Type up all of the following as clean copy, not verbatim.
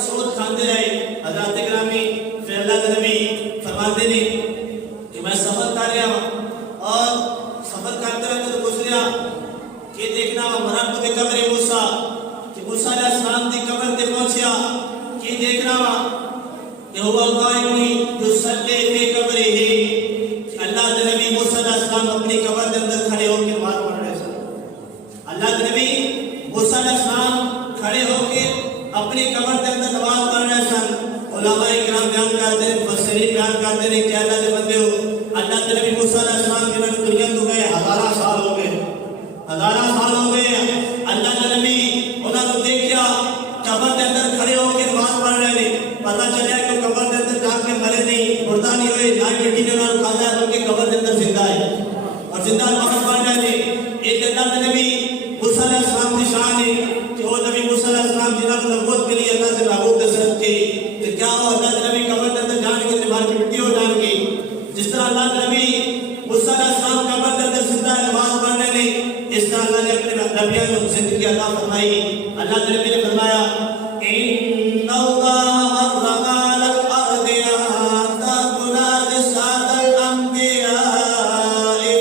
سود کھاندے رہے حضرات گرامی. پھر اللہ کے نبی فرماتے نے کہ میں سفر کر رہا ہوں اور سفر کرتے رہتے تو گزریا کہ دیکھنا مرد کے قبر موسیٰ کہ موسیٰ علیہ السلام دی قبر تے پہنچیا کہ دیکھنا کہ ہوا قائم یصلی فی قبرہ کہ اللہ کے نبی موسیٰ علیہ السلام اپنی قبر کے اندر کھڑے ہو کے نماز پڑھ رہے سن. اللہ کے نبی موسیٰ علیہ السلام کھڑے ہو کے اپنی قبر کے اندر نماز پڑھ رہے سن. علماء کرام بیان کرتے ہیں مفسرین بیان کرتے ہیں کہ اللہ کے بندے ہو اللہ کے نبی موسیٰ علیہ السلام کی نبی دنیا تو گئے ہزارہ سال ہو گئے اللہ کے نبی انہوں نے دیکھا قبر کے اندر کھڑے ہو کے نماز پڑھ رہے ہیں. پتہ چلا کہ قبر کے اندر جا کے مرے نہیں مردہ نہیں ہوئے نہ مٹی نے انہوں نے کھانا ہے بلکہ قبر کے اندر زندہ ہے اور زندہ نماز پڑھ رہے ہیں. ایک اللہ کے نبی موسیٰ علیہ السلام کی شان ہے کہ وہ نبی موسیٰ علیہ السلام جنہوں نے نبوت کے لیے اللہ سے محبوب دسترد کی کہ کیا وہ اللہ کے نبی قبر کے اندر جان کے دماغ کی مٹی ہو جان کی. جس طرح اللہ کے نبی موسیٰ علیہ السلام قبر کے اندر زندہ نماز پڑھنے نہیں اس طرح اللہ نے اپنے نبیوں کو زندگی عطا فرمائی. اللہ کے نبی نے فرمایا ان اللہ حرم علی الارض ان تأکل اجساد الانبیاء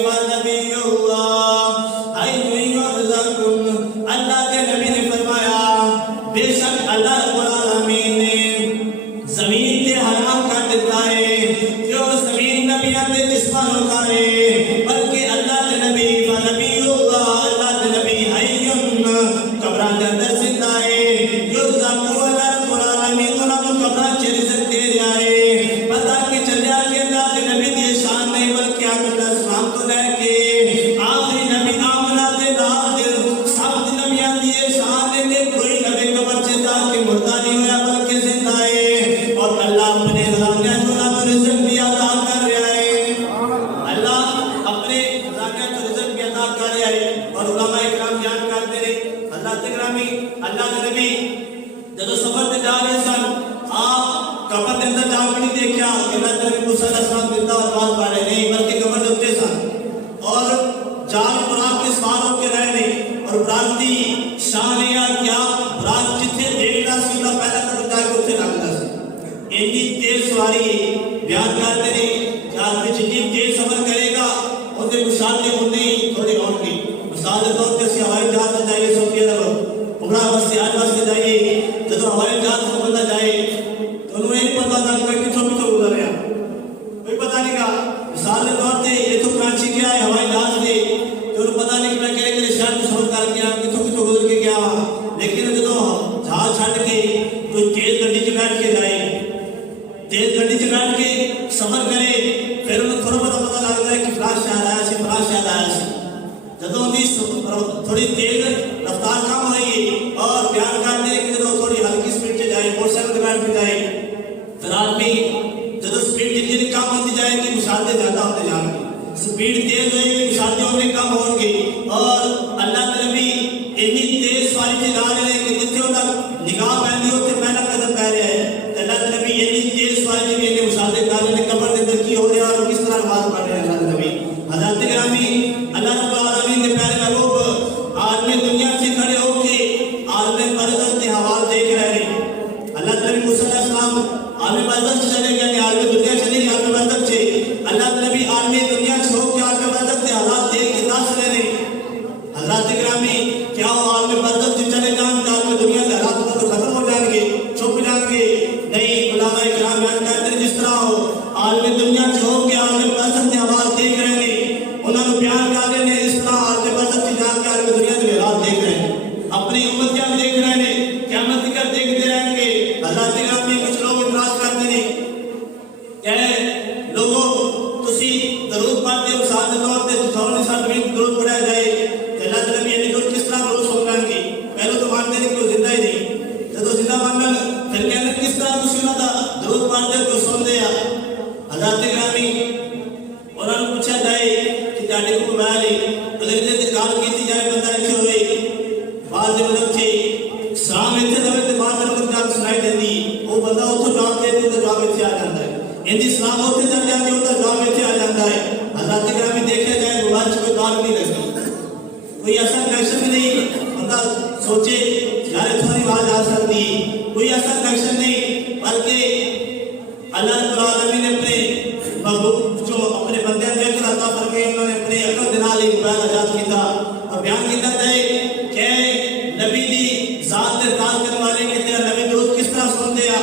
فنبی اللہ حی یرزق. اللہ کے نبی نے فرمایا بے شک اللہ رب العالمین نے زمین تے حرام کر دیتا ہے جو زمین نبیوں کے جسمان اٹھائے بلکہ اللہ کے نبی فنبی اللہ اللہ کے نبی حی قبران کے اندر زندہ ہے یرزق اللہ رب العالمین انہوں کو قبران چے رزق دے جائے. پتہ کہ چلیا کہ اللہ کے نبی دی شان نہیں بلکہ آدم علیہ السلام کو لے کے آخری نبی آمنہ دے نال سب نبیوں دی شان ہے کہ کوئی نبی قبر سے جا کے مردہ نہیں ہوا بلکہ زندہ ہے اور اللہ اپنے خزانے تو نہ رزق بھی عطا کر رہا ہے. اللہ اپنے خزانے تو رزق بھی عطا کر رہا ہے. اور علماء کرام بیان کرتے ہیں حضرات گرامی اللہ کے نبی جب سفر تے جا رہے سن آپ قبر کے اندر جا کے نہیں دیکھا کہ اللہ کے نبی موسیٰ علیہ السلام زندہ اور نماز پڑھ رہے نہیں بلکہ قبر کے اوپر سن اور جان براق کے سوار ہو کے رہے نہیں. اور براق دی شان ہے کیا براق جتنے دیکھنا سی نہ پہلا قدم جا کے اتنے لگتا سی. اتنی تیز سواری بیان کرتے ہیں کہ آدمی جتنی تیز سفر کرے گا اتنے مشاہدے ہونے تھوڑے ہوں گے. مثال کے طور پہ ہوائی جہاز سے جائیے سعودی عرب عمرہ واسطے حج واسطے جائیے جب ہوائی جہاز سے بندہ جائے تو انہوں نے نہیں پتا تھا کہ کتوں گزر رہا کوئی پتہ نہیں کہا. مثال کے طور پہ یہ تو کراچی گیا ہے ہوائی جہاز سے تو انہوں پتہ نہیں کہ میں کہے شہر میں سفر کر گیا کتوں گزر کے گیا. لیکن جب جہاز چھڈ کے کوئی تیز گڈی چ بیٹھ کے جائے تیز گڈی چ بیٹھ کے سفر کرے پھر انہوں تھوڑا بہت پتہ لگتا ہے کہ فلاں شہر آیا سی فلاں شہر آیا سی. جب تھوڑی تیز رفتار کم ہو رہی ہے اور بیان کرتے ہیں کہ جب تھوڑی ہلکی سپیڈ سے جائے موٹر سائیکل پہ بیٹھ کے جائے پھر آدمی جب سپیڈ جتنی کم ہوتی جائے گی مشاہدے زیادہ ہوتے جائیں گے. سپیڈ تیز ہوئے گی مشاہدے ہونے کم ہوں گے. اور اللہ کے نبی اتنی تیز سواری سے جا رہے ہیں کہ جتنے تک نگاہ پہنی ہوتے پہلا قدم پہ رہے ہیں. اللہ کے نبی اتنی تیز سواری سے کہ مشاہدے کر رہے ہیں قبر کے اندر کی ہو رہے ہیں اور کس طرح نماز پڑھ رہے ہیں. اللہ کے نبی حضرت گرامی اللہ رب العالمین کے پیارے محبوب عالم دنیا سے کھڑے ہو کے عالم برزخ کے حوال دیکھ رہے ہیں. اللہ کے نبی موسیٰ علیہ السلام عالم برزخ سے چلے گئے عالم دنیا چلے گئے عالم برزخ سے. اللہ کے نبی عالم دنیا سے ہو کے عالم برزخ کے حالات دیکھ کے دس رہے ہیں. حضرت گرامی کیا وہ عالم برزخ سے چلے جائیں گے عالم دنیا کے حالات تو ختم ہو جائیں گے چھپ جائیں گے نہیں. علماء کرام بیان کرتے ہیں جس طرح ہو عالم دنیا سے ہو کے عالم برزخ کے حوال دیکھ رہے ہیں انہوں نے بیان کر رہے ہیں اس طرح عالم برزخ سے جا کے عالم دنیا کے حالات دیکھ رہے ہیں. اپنی امت کیا دیکھ رہے ہیں قیامت کی کر دیکھتے رہیں گے. حضرات گرامی کچھ لوگ اعتراض کرتے ہیں کہ لوگوں تسی درود پڑھتے ہو مثال کے طور پہ سونے سال میں درود پڑھا جائے کہ اللہ کے نبی یعنی درود کس طرح درود سن رہیں گے. پہلے تو مانتے ہیں کہ وہ زندہ ہی نہیں جب زندہ ماننا پھر کہنے کس طرح تسی انہوں کا درود پڑھتے کو سن دیا. حضرات گرامی انہوں نے پوچھا جائے کہ جانے کو مالی اگر انتقال کی جائے بندہ اتنے ہوئے بعض مطلب سے سلام اتنے دبے تو بعض مطلب جب سنائی دیتی وہ بندہ اتنے جواب دیتے تو جواب اتنے آ جاتا ہے. اندھی سلام ہوتے چل جاتے ہوتا جواب اتنے آ جاتا ہے. حضرات گرامی دیکھا جائے موبائل سے کوئی کال نہیں لگتی کوئی ایسا کنیکشن بھی نہیں بندہ سوچے یار اتنا نہیں آواز آ سکتی کوئی ایسا کنیکشن نہیں، بلکہ اللہ رب العالمین نے اپنے محبوب جو اپنے بندے نے عقل عطا فرمائی، انہوں نے اپنے عقل دے نال ایک بیان آزاد کیتا اور بیان کیتا ہے کہ نبی دی ذات تے تاج کرنے والے کہ تیرا نبی درود کس طرح سنتے آ،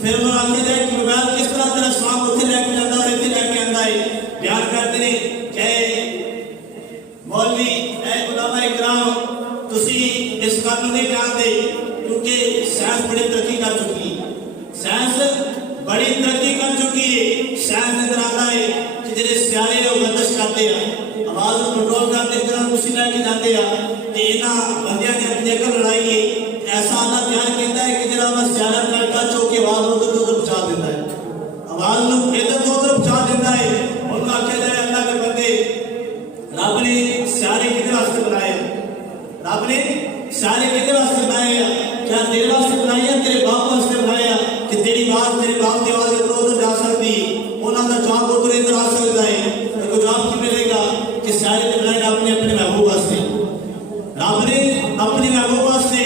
پھر انہوں نے آتے ہیں کہ موبائل کس طرح تیرا سلام اتنے لے کے جاتا اور اتنے لے کے آندا ہے، بیان کرتے ہیں کہ مولوی اے علماء اکرام تسی اس قانون نہیں جانتے کیونکہ سائنس بڑی ترقی کر چکی ہے، سائنس بڑی ترقی کر چکی ہے، سائنس نظر آتا ہے کہ جڑے سیارے لوگ گردش کرتے ہیں، آواز کو کنٹرول کرتے ہیں، جنہوں کسی لے کے جاتے ہیں، کہ انہاں بندیاں نے اپنی عقل لڑائی ہے، ایسا اللہ تیار کیتا ہے کہ جڑا وہ سیارہ کا ٹچ ہو کے آواز ادھر ادھر پہنچا دیتا ہے، آواز نو ادھر ادھر پہنچا دیتا ہے۔ ان کا کہتا ہے اللہ کے بندے رب نے سیارے کتنے واسطے بنائے، رب نے سیارے کتنے واسطے بنائے، کیا تیرے واسطے بنائے یا تیرے باپ واسطے بنایا کہ تیری بات تیرے باپ کی آواز ادھر ادھر جا سکتی، انہوں کا جواب ادھر ادھر آ سکتا ہے، تو جواب کی ملے گا کہ سیارے تے بنائے رب نے اپنے محبوب واسطے، رب نے اپنے محبوب واسطے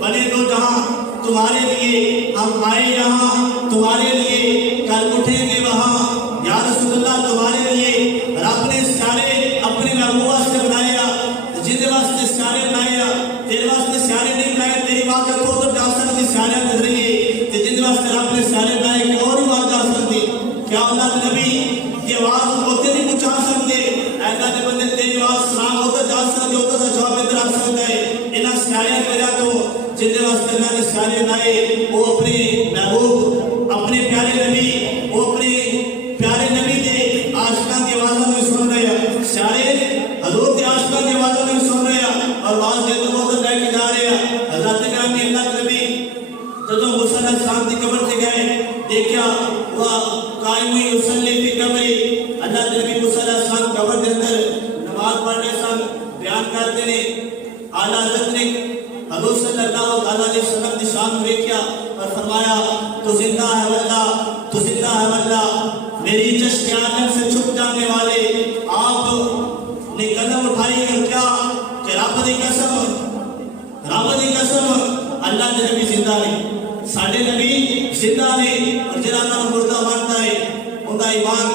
بنے دو جہاں تمہارے لیے، ہم آئے یہاں تمہارے لیے، کل اٹھیں گے وہاں یا رسول اللہ تمہارے لیے، رب نے سیارے اپنے محبوب واسطے بنایا، جن واسطے سیارے بنایا، تیرے واسطے سیارے نہیں بنائے، تیری بات ادھر ادھر جا سکتی سیارے کے ذریعے، جن واسطے رب نے سیارے بنائے کہ اور بھی بات جا سکتی، کیا اللہ کے نبی کی آواز ہوتے نہیں پہنچا سکتے، اللہ کے بندے تیری آواز سلام ہوتا جا سکتے، ہوتا کا جواب ادھر آ سکتا ہے، انہاں سیارے کی وجہ تو جن واسطے اللہ نے سیارے بنائے وہ اپنے محبوب اپنے پیارے نبی وہ اپنے پیارے نبی کے عاشقاں کی آوازوں میں سن رہے ہیں، سیارے حضور کے عاشقاں کی آوازوں میں سن رہے ہیں اور آواز دیتے ہوتے لے کے جا رہے ہیں۔ حضرت گرامی اللہ کے نبی جب موسیٰ علیہ السلام کی قبر سے گئے، دیکھا وہ قائم یصلی فی قبری، اللہ کے نبی موسیٰ علیہ السلام قبر کے اندر نماز پڑھ رہے سن، بیان کرتے ہیں اعلیٰ حضرت نے حضور صلی اللہ علیہ وسلم کی شان میں دیکھا اور فرمایا تو زندہ ہے واللہ، تو زندہ ہے واللہ، میری چشم آدم سے چھپ جانے والے آپ نے قدم اٹھائی اور کیا کہ رب دی قسم اللہ کے نبی زندہ نے، ساڈے نبی زندہ نے، اور جنہاں نال مردہ مانتا ہے ان کا ایمان